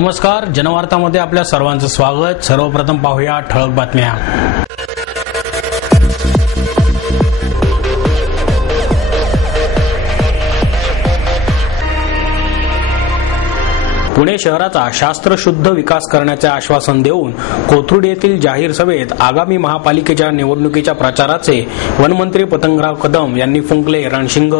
नमस्कार, जनवार्तामध्ये आपल्या सर्वांचं स्वागत। सर्वप्रथम पाहूया ठळक बातम्या। पुणे शहराचा शास्त्रशुद्ध विकास करण्याचे आश्वासन देऊन कोथरूड येथील जाहीर सभेत आगामी महापालिकेच्या निवडणुकीच्या प्रचाराचे वनमंत्री पतंगराव कदम यांनी फुंकले रणशिंग।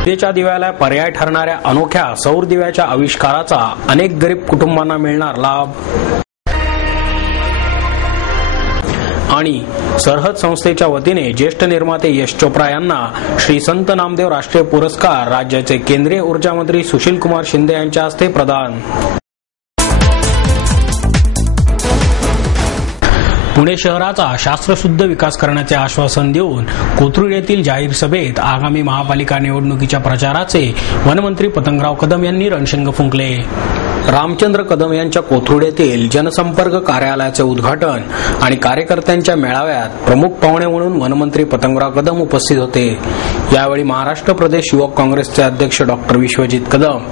विजेच्या दिव्याला पर्याय ठरणाऱ्या अनोख्या सौर दिव्याच्या आविष्काराचा अनेक गरीब कुटुंबांना मिळणार लाभ। आणि सरहद संस्थेच्या वतीने ज्येष्ठ निर्माते यश चोप्रा यांना श्री संत नामदेव राष्ट्रीय पुरस्कार राज्याचे केंद्रीय ऊर्जा मंत्री सुशील कुमार शिंदे यांच्या हस्ते प्रदान। पुणे शहराचा शास्त्रशुद्ध विकास करण्याचे आश्वासन देऊन कोथरूड येथील जाहीर सभेत आगामी महापालिका निवडणुकीच्या प्रचाराचे वनमंत्री पतंगराव कदम यांनी रणशिंग फुंकले। रामचंद्र कदम यांच्या कोथरूड येथील जनसंपर्क कार्यालयाचे उद्घाटन आणि कार्यकर्त्यांच्या मेळाव्यात प्रमुख पाहुणे म्हणून वनमंत्री पतंगराव कदम उपस्थित होते। यावेळी महाराष्ट्र प्रदेश युवक काँग्रेसचे अध्यक्ष डॉक्टर विश्वजित कदम,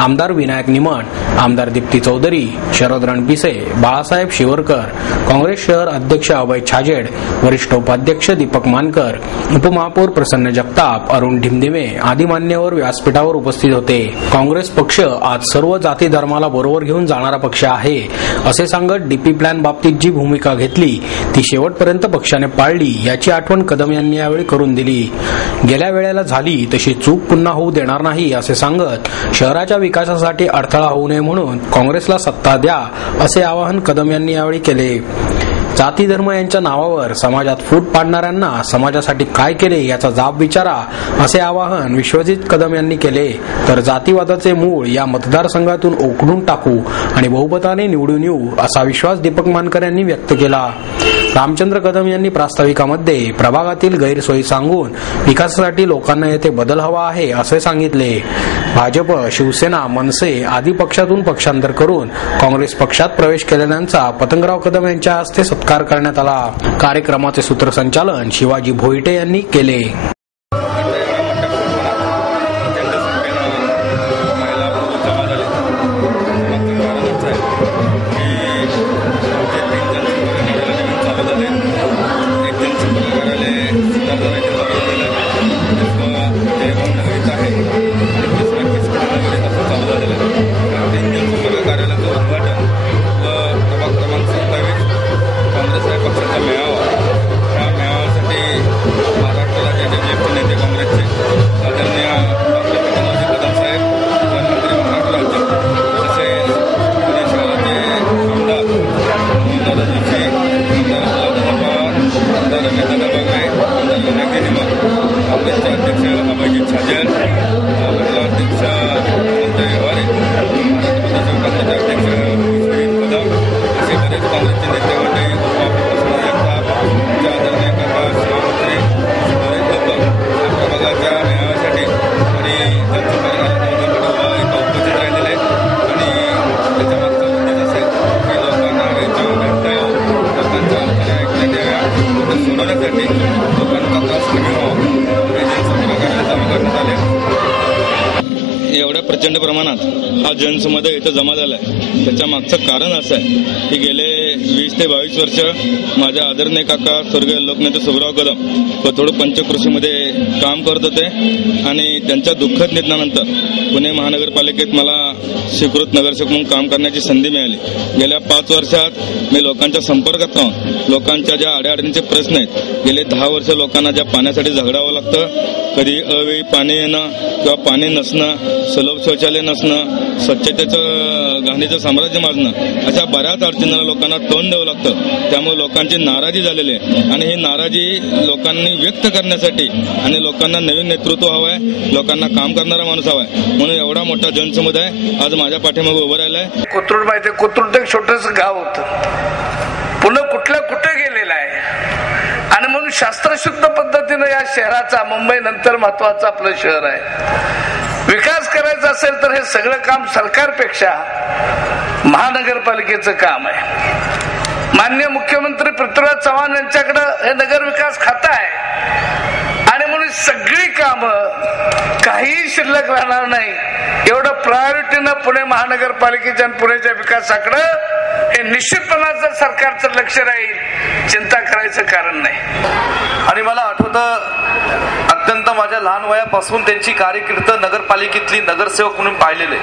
आमदार विनायक निमण, आमदार दीप्ती चौधरी, शरद रणपिसे, बाळासाहेब शिवरकर, काँग्रेस शहर अध्यक्ष अभय छाजेड, वरिष्ठ उपाध्यक्ष दीपक मानकर, उपमहापौर प्रसन्न जगताप, अरुण ढिमधिमे आदी मान्यवर व्यासपीठावर उपस्थित होते। काँग्रेस पक्ष आज सर्व जाती धर्माला बरोबर घेऊन जाणारा पक्ष आहे असे सांगत डीपी प्लॅन बाबतीत जी भूमिका घेतली ती शेवटपर्यंत पक्षाने पाळली याची आठवण कदम यांनी यावेळी करून दिली। गेल्या वेळेला झाली तशी चूक पुन्हा होऊ देणार नाही असे सांगत शहराच्या विकासासाठी अडथळा होऊ नये म्हणून काँग्रेसला सत्ता द्या असे आवाहन कदम यांनी यावेळी केले। जाती धर्म यांच्या नावावर समाजात फूट पाडणाऱ्यांना समाजासाठी काय केले याचा जाब विचारा असे आवाहन विश्वजित कदम यांनी केले। तर जातीवादाचे मूळ या मतदारसंघातून उखडून टाकू आणि बहुमताने निवडून येऊ असा विश्वास दीपक मानकर यांनी व्यक्त केला। रामचंद्र कदम यांनी प्रास्ताविकामध्ये प्रभागातील गैरसोयी सांगून विकासासाठी लोकांना येथे बदल हवा आहे असे सांगितले। भाजप, शिवसेना, मनसे आदी पक्षातून पक्षांतर करून काँग्रेस पक्षात प्रवेश केलेल्यांचा पतंगराव कदम यांच्या हस्ते सत्कार करण्यात आला। कार्यक्रमाचे सूत्रसंचालन शिवाजी भोईटे यांनी केले। प्रचंड प्रमाणात हा जनसमुदाय इथं जमा झालाय। त्याच्या मागचं कारण असं आहे की गेले 20 ते 22 वर्ष माझे आदरणीय काका स्वर्गीय लोकनेते सुभराव कदम कोथरूड पंचकृषीमध्ये काम करत होते आणि त्यांच्या दुःखद निधनानंतर पुणे महानगरपालिकेत मला स्वीकृत नगरसेवक म्हणून काम करण्याची संधी मिळाली। गेल्या 5 वर्षात मी लोकांच्या संपर्कात राहून लोकांच्या ज्या अडीअडचणीचे प्रश्न आहेत, गेले 10 वर्ष लोकांना ज्या पाण्यासाठी झगडावं लागतं, कधी अवेळी पाणी येणं किंवा पाणी नसणं, सुलभ शौचालय नसणं, स्वच्छतेचं घाणीचं साम्राज्य माजणं, अशा बऱ्याच अडचणींना लोकांना तोंड द्यावं लागतं। त्यामुळे लोकांची नाराजी झालेली आहे आणि ही नाराजी लोकांनी व्यक्त करण्यासाठी आणि लोकांना नवीन नेतृत्व हवं आहे, लोकांना काम करणारा माणूस हवा आहे, म्हणून एवढा मोठा जनसमुदाय आज माझ्या पाठीमागे उभं राहिलाय। कोथरूड माहिती, कोथरूड एक छोटस गाव होतं, पुन्हा कुठे गेलेलं आहे आणि म्हणून शास्त्रशुद्ध पद्धतीने या शहराचा, मुंबई नंतर महत्वाचं आपलं शहर आहे, विकास करायचा असेल तर हे सगळं काम सरकारपेक्षा महानगरपालिकेचं काम आहे। माननीय मुख्यमंत्री पृथ्वीराज चव्हाण यांच्याकडे हे नगर विकास खातं आहे आणि म्हणून सगळी कामं काही काही शिल्लक राहणार नाही. एवढं प्रायोरिटीनं पुणे महानगरपालिकेच्या आणि पुण्याच्या विकासाकडे हे निश्चितपणाचं सरकारचं लक्ष राहील. चिंता करायचं कारण नाही. आणि मला आठवतं अत्यंत माझ्या लहान वयापासून त्यांची कारकीर्द नगरपालिकेतली नगरसेवक म्हणून पाहिलेले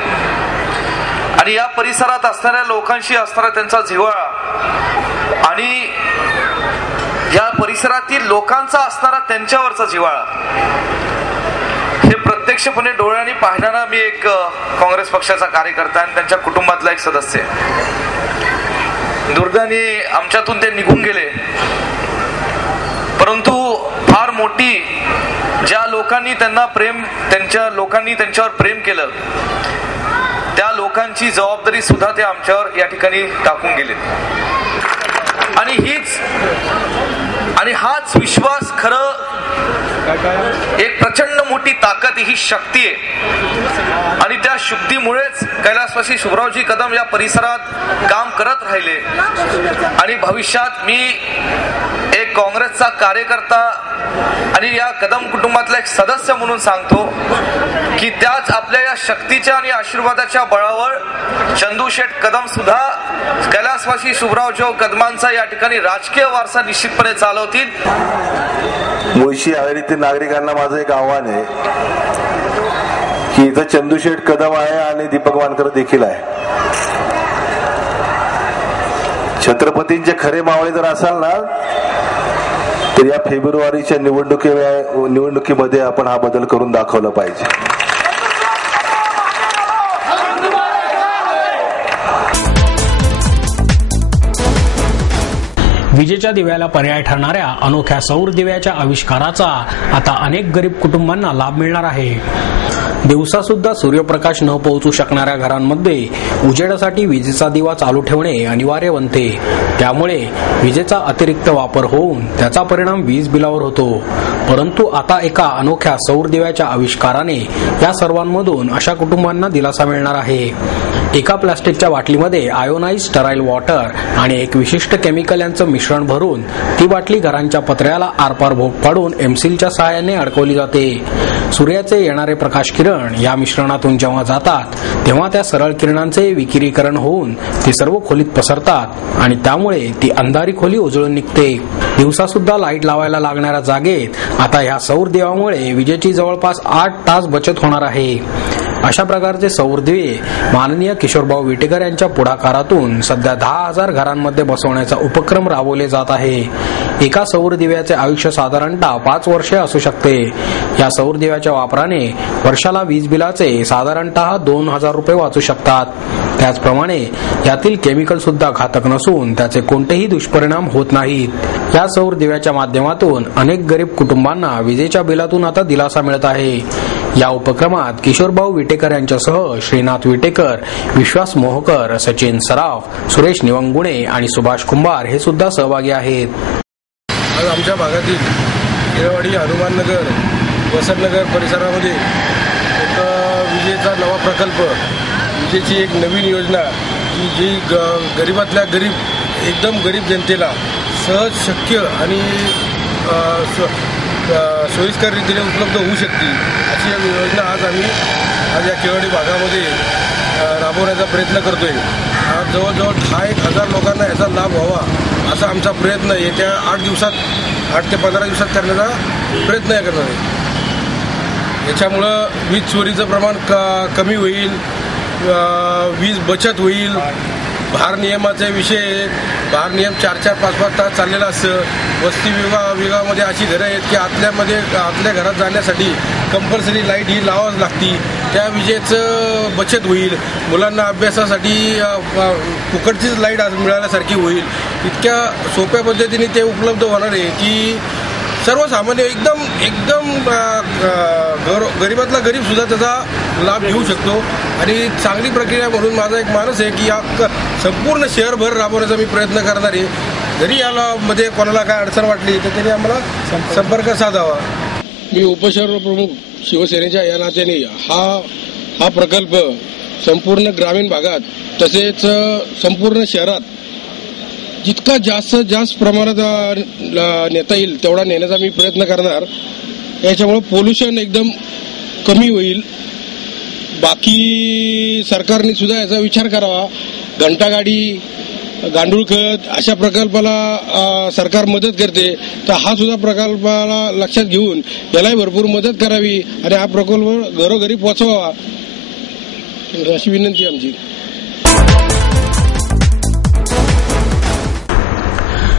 आणि या परिसरात असणाऱ्या लोकांशी असणारा त्यांचा जिव्हाळा आणि या परिसरातील लोकांचा असणारा त्यांच्यावरचा जिव्हाळा हे प्रत्यक्षपणे डोळ्यांनी पाहणारा मी एक काँग्रेस पक्षाचा कार्यकर्ता आणि त्यांच्या कुटुंबातला एक सदस्य. दुर्दैवाने आमच्यातून ते निघून गेले, परंतु फार मोठी ज्या लोकांनी त्यांच्यावर प्रेम केलं त्या लोकांची जबाबदारी सुद्धा ते आमच्यावर या ठिकाणी टाकून गेले. आणि हाच विश्वास खरं एक प्रचंड मोठी ताकद, ही शक्ती आहे आणि त्या शक्तीमुळेच कैलासवासी शुभरावजी कदम या परिसरात काम करत राहिले. आणि भविष्यात मी एक काँग्रेसचा कार्यकर्ता आणि या कदम कुटुंबातला एक सदस्य म्हणून सांगतो की त्याच आपल्या या शक्तीच्या आणि आशीर्वादाच्या बळावर चंदूशेठ कदम सुद्धा कैलासवासी शुभरावजी कदमांचा या ठिकाणी राजकीय वारसा निश्चितपणे चालवतील. मुळशी हवेलीतील नागरिकांना माझं एक आव्हान आहे की इथं चंदूशेठ कदम आहे आणि दीपक वानकर देखील आहे. छत्रपतींचे खरे मावळे जर असाल ना तर या फेब्रुवारीच्या निवडणुकीमध्ये आपण हा बदल करून दाखवला पाहिजे. विजेच्या दिव्याला पर्याय ठरणाऱ्या अनोख्या सौर दिव्याच्या आविष्काराचा आता अनेक गरीब कुटुंबांना लाभ मिळणार आहे. दिवसा सुद्धा सूर्यप्रकाश न पोहोचू शकणाऱ्या घरांमध्ये उजेडासाठी विजेचा दिवा चालू ठेवणे अनिवार्य बनते. त्यामुळे विजेचा अतिरिक्त वापर होऊन त्याचा परिणाम वीज बिलावर होतो. परंतु आता एका अनोख्या सौर दिव्याच्या आविष्काराने या सर्वांमधून अशा कुटुंबांना दिलासा मिळणार आहे. एका प्लास्टिकच्या बाटलीमध्ये आयोनाइज स्टराईल वॉटर आणि एक विशिष्ट केमिकल यांचं मिश्रण भरून ती बाटली घरांच्या पत्र्याला आरपार भोग पाडून एमसीलच्या सहाय्याने अडकवली जाते. सूर्याचे येणारे प्रकाश किरण या मिश्रणातून जेव्हा जातात तेव्हा त्या सरळ किरणांचे विकिरीकरण होऊन ते सर्व खोलीत पसरतात आणि त्यामुळे ती अंधारी खोली उजळून निघते. दिवसा सुद्धा लाईट लावायला लागणाऱ्या जागेत आता ह्या सौर दिव्यामुळे विजेची जवळपास 8 तास बचत होणार आहे. अशा प्रकारचे सौर दिवे माननीय किशोरभाऊ विटेकर यांच्या पुढाकारातून सध्या 10,000 घरांमध्ये बसवण्याचा उपक्रम राबवले जात आहे. एका सौर दिव्याचे आयुष्य साधारणतः 5 वर्षे असू शकते. या सौर दिव्याच्या वापराने वर्षाला वीज बिलाचे साधारणतः 2,000 रुपये वाचू शकतात. त्याचप्रमाणे यातील केमिकल सुद्धा घातक नसून त्याचे कोणतेही दुष्परिणाम होत नाहीत. या सौर दिव्याच्या माध्यमातून अनेक गरीब कुटुंबांना विजेच्या बिलातून आता दिलासा मिळत आहे. या उपक्रमात किशोरभाऊ विटेकर यांच्यासह श्रीनाथ विटेकर, विश्वास मोहकर, सचिन सराफ, सुरेश निवंगुणे आणि सुभाष कुंभार हे सुद्धा सहभागी आहेत. आज आमच्या भागातील केळवाडी, हनुमाननगर, वसंतनगर परिसरामध्ये एक विजेचा नवा प्रकल्प, विजेची एक नवीन योजना की जी गरीबातल्या गरीब, एकदम गरीब जनतेला सहज शक्य आणि सोयीस्कर रीतीने उपलब्ध होऊ शकते अशी योजना आज या केळवाडी भागामध्ये राबवण्याचा प्रयत्न करतोय. आज जवळजवळ 10,000 लोकांना याचा लाभ व्हावा असा आमचा प्रयत्न येत्या 8 ते 15 दिवसात करण्याचा प्रयत्न करणार आहे. याच्यामुळं वीज चोरीचं प्रमाण कमी होईल, वीज बचत होईल. भारनियमाचे विषय, भारनियम 4-5 तास चाललेला असतं. वस्ती विभागामध्ये अशी घरं आहेत की आतल्या घरात जाण्यासाठी कंपल्सरी लाईट ही लावाच लागती. त्या विजेचं बचत होईल. मुलांना अभ्यासासाठी फुकटचीच लाईट मिळाल्यासारखी होईल. इतक्या सोप्या पद्धतीने ते उपलब्ध होणार आहे की सर्वसामान्य एकदम गरीबातला गरीब सुद्धा त्याचा लाभ घेऊ शकतो. आणि चांगली प्रक्रिया म्हणून माझा एक मानस आहे की या संपूर्ण शहरभर राबवण्याचा मी प्रयत्न करणार आहे. जरी याला मध्ये कोणाला काय अडचण वाटली तर त्यांनी आम्हाला संपर्क साधावा. मी उपशहर प्रमुख शिवसेनेच्या या नात्याने हा प्रकल्प संपूर्ण ग्रामीण भागात तसेच संपूर्ण शहरात जितका जास्त प्रमाणात नेता येईल तेवढा नेण्याचा मी प्रयत्न करणार. याच्यामुळे पोल्युशन एकदम कमी होईल. बाकी सरकारने सुद्धा याचा विचार करावा. घंटागाडी, गांडूळ खत अशा प्रकल्पाला सरकार मदत करते, तर हा सुद्धा प्रकल्पाला लक्षात घेऊन यालाही भरपूर मदत करावी आणि हा प्रकल्प घरोघरी पोहोचवावा अशी विनंती आमची.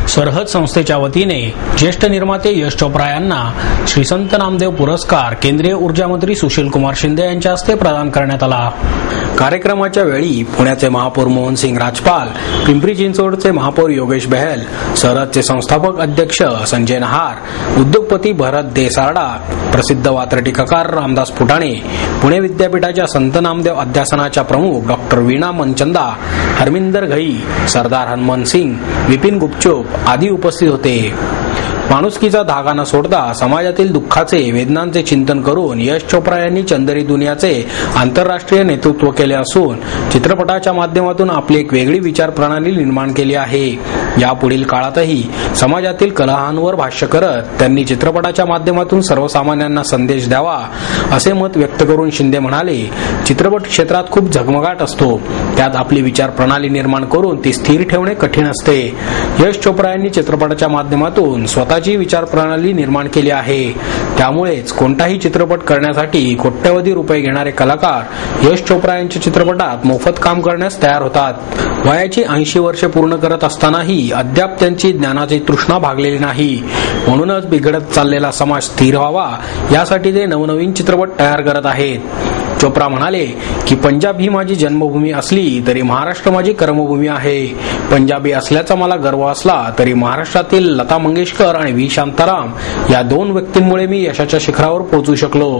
सरहद संस्थेच्या वतीने ज्येष्ठ निर्माते यश चोप्रा यांना श्री संत नामदेव पुरस्कार केंद्रीय ऊर्जा मंत्री सुशील कुमार शिंदे यांच्या हस्ते प्रदान करण्यात आला. कार्यक्रमाच्या वेळी पुण्याचे महापौर मोहनसिंग राजपाल, पिंपरी चिंचवडचे महापौर योगेश बहल, सरहदचे संस्थापक अध्यक्ष संजय नहार, उद्योगपती भरत देसारडा, प्रसिद्ध वात्रटिकाकार रामदास फुटाणे, पुणे विद्यापीठाच्या संत नामदेव अध्यासनाच्या प्रमुख डॉक्टर वीणा मनचंदा, हरमिंदर घई, सरदार हनुमान सिंग, विपिन गुपचुप आदी उपस्थित होते. माणुसकीचा धागा न सोडता समाजातील दुःखाचे, वेदनांचे चिंतन करून यश चोप्रा यांनी चंदेरी दुनियाचे आंतरराष्ट्रीय नेतृत्व केले असून चित्रपटाच्या माध्यमातून आपली एक वेगळी विचार प्रणाली निर्माण केली आहे. यापुढील काळातही समाजातील कलहांवर भाष्य करत त्यांनी चित्रपटाच्या माध्यमातून सर्वसामान्यांना संदेश द्यावा असे मत व्यक्त करून शिंदे म्हणाले, चित्रपट क्षेत्रात खूप झगमगाट असतो, त्यात आपली विचार प्रणाली निर्माण करून ती स्थिर ठेवणे कठीण असते. यश चोप्रा यांनी चित्रपटाच्या माध्यमातून स्वतःची विचार प्रणाली निर्माण केली आहे. त्यामुळेच कोणताही चित्रपट करण्यासाठी कोट्यवधी रुपये घेणारे कलाकार यश चोप्रा यांच्या चित्रपटात मोफत काम करण्यास तयार होतात. वयाची 80 वर्षे पूर्ण करत असतानाही अद्याप त्यांची ज्ञानाची तृष्णा भागलेली नाही. म्हणूनच बिघडत चाललेला समाज स्थिर व्हावा यासाठी ते नवनवीन चित्रपट तयार करत आहेत. चोप्रा म्हणाले की पंजाब ही माझी जन्मभूमी असली तरी महाराष्ट्र माझी कर्मभूमी आहे. पंजाबी असल्याचा मला गर्व असला तरी महाराष्ट्रातील लता मंगेशकर आणि व्ही शांताराम या 2 व्यक्तींमुळे मी यशाच्या शिखरावर पोहोचू शकलो.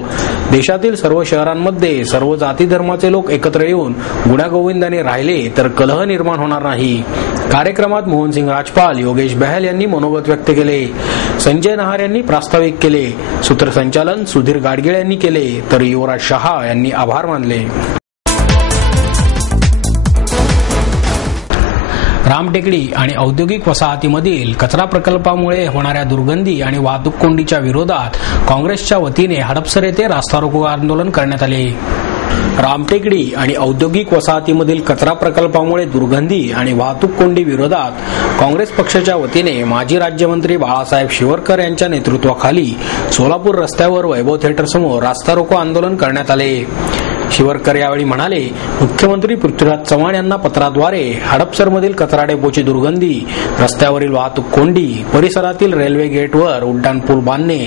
देशातील सर्व शहरांमध्ये सर्व जाती धर्माचे लोक एकत्र येऊन गुण्यागोविंदाने राहिले तर कलह निर्माण होणार नाही. कार्यक्रमात मोहनसिंग राजपाल, योगेश बहल यांनी मनोगत व्यक्त केले. संजय नहार यांनी प्रास्ताविक केले. सूत्रसंचालन सुधीर गाडगीळ यांनी केले तर युवराज शहा यांनी आभार मानले. रामटेकडी आणि औद्योगिक वसाहतीमधील कचरा प्रकल्पामुळे होणाऱ्या दुर्गंधी आणि वाहतूक कोंडीच्या विरोधात काँग्रेसच्या वतीने हडपसर येथे रास्ता रोको आंदोलन करण्यात आले. रामटेकडी आणि औद्योगिक वसाहतीमधील कचरा प्रकल्पामुळे दुर्गंधी आणि वाहतूक कोंडी विरोधात काँग्रेस पक्षाच्या वतीने माजी राज्यमंत्री बाळासाहेब शिवरकर यांच्या नेतृत्वाखाली सोलापूर रस्त्यावर वैभव थिएटर समोर रास्ता रोको आंदोलन करण्यात आले. शिवरकर यावेळी म्हणाले, मुख्यमंत्री पृथ्वीराज चव्हाण यांना पत्राद्वारे हडपसरमधील कचरा डेपोची दुर्गंधी, रस्त्यावरील वाहतूक कोंडी, परिसरातील रेल्वे गेटवर उड्डाण पूल बांधणे,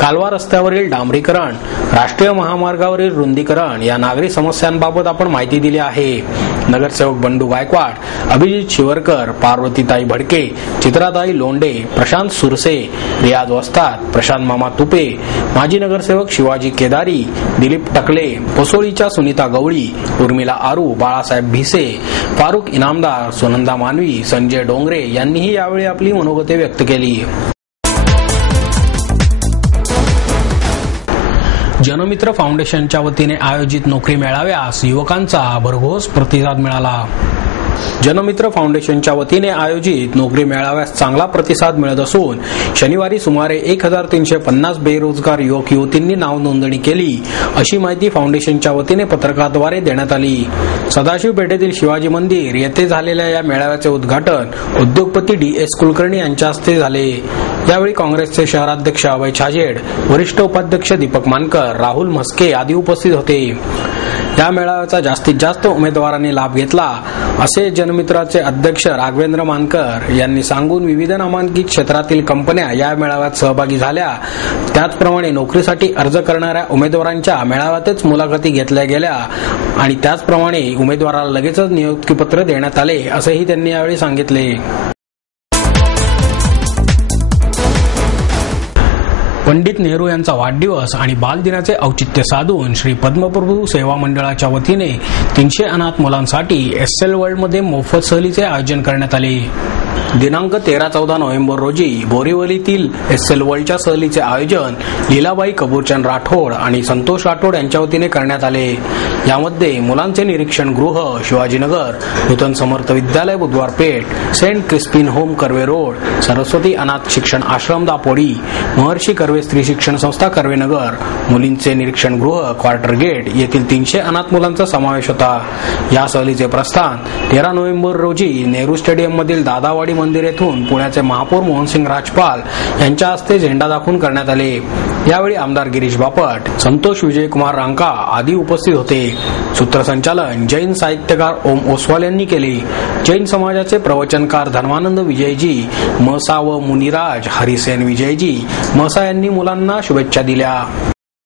कालवा रस्त्यावरील डांबरीकरण, राष्ट्रीय महामार्गावरील रुंदीकरण या नागरी समस्यांबाबत आपण माहिती दिली आहे. नगरसेवक बंडू गायकवाड, अभिजित शिवरकर, पार्वतीताई भडके, चित्राताई लोंढे, प्रशांत सुरसे, रियाज वस्ताद, प्रशांत मामा तुपे, माजी नगरसेवक शिवाजी केदारी, दिलीप टकले, पोसोळीच्या सुनीता गवळी, उर्मिला आरू, बाळासाहेब भिसे, फारुख इनामदार, सुनंदा मानवी, संजय डोंगरे यांनीही यावेळी आपली मनोगते व्यक्त केली. जनमित्र फाउंडेशनच्या वतीने आयोजित नोकरी मेळाव्यास युवकांचा भरघोस प्रतिसाद मिळाला. जनमित्र फाउंडेशनच्या वतीने आयोजित नोकरी मेळाव्यास चांगला प्रतिसाद मिळत असून शनिवारी सुमारे 1350 बेरोजगार युवक युवतींनी नाव नोंदणी केली अशी माहिती फाउंडेशनच्या वतीने पत्रकाद्वारे देण्यात आली. सदाशिव पेठेतील शिवाजी मंदिर येथे झालेल्या या मेळाव्याचे उद्घाटन उद्योगपती DS कुलकर्णी यांच्या हस्ते झाले. यावेळी काँग्रेसचे शहराध्यक्ष अभय छाजेड, वरिष्ठ उपाध्यक्ष दीपक मानकर, राहुल म्हस्के आदी उपस्थित होते. या मेळाव्याचा जास्तीत जास्त उमेदवारांनी लाभ घेतला असे जनमित्राचे अध्यक्ष राघवेंद्र मानकर यांनी सांगून विविध नामांकित क्षेत्रातील कंपन्या या मेळाव्यात सहभागी झाल्या. त्याचप्रमाणे नोकरीसाठी अर्ज करणाऱ्या उमेदवारांच्या मेळाव्यातच मुलाखती घेतल्या गेल्या आणि त्याचप्रमाणे उमेदवाराला लगेचच नियुक्तीपत्र देण्यात आले असेही त्यांनी यावेळी सांगितले. पंडित नेहरू यांचा वाढदिवस आणि बालदिनाचे औचित्य साधून श्री पद्मप्रभू सेवा मंडळाच्या वतीने 300 अनाथ मुलांसाठी SL वर्ल्डमध्ये मोफत सहलीचे आयोजन करण्यात आले. दिनांक 13-14 नोव्हेंबर रोजी बोरिवलीतील SL वर्ल्डच्या सहलीचे आयोजन लीलाबाई कपूरचंद राठोड आणि संतोष राठोड यांच्या वतीने करण्यात आले. यामध्ये मुलांचे निरीक्षण गृह शिवाजीनगर, नूतन Samarth Vidyalaya Budhwar Peth, Saint Crispin Home Karve Road, Saraswati Anath Shikshan आश्रम दापोडी, महर्षी कर्वे स्त्री शिक्षण संस्था कर्वेनगर, मुलींचे निरीक्षण गृह क्वार्टर गेट येथील 300 अनाथ मुलांचा समावेश होता. या सहलीचे प्रस्थान 13 नोव्हेंबर रोजी नेहरू स्टेडियम मधील दादावाडी मंदिर येथून पुण्याचे महापौर मोहनसिंग राजपाल यांच्या हस्ते झेंडा दाखवून करण्यात आले. यावेळी आमदार गिरीश बापट, संतोष विजयकुमार रांका आदी उपस्थित होते. सूत्रसंचालन जैन साहित्यकार ओम ओसवाल यांनी केले. जैन समाजाचे प्रवचनकार धर्मानंद विजयजी मसा व मुनिराज हरिसेन विजयजी मसा यांनी मुलांना शुभेच्छा दिल्या.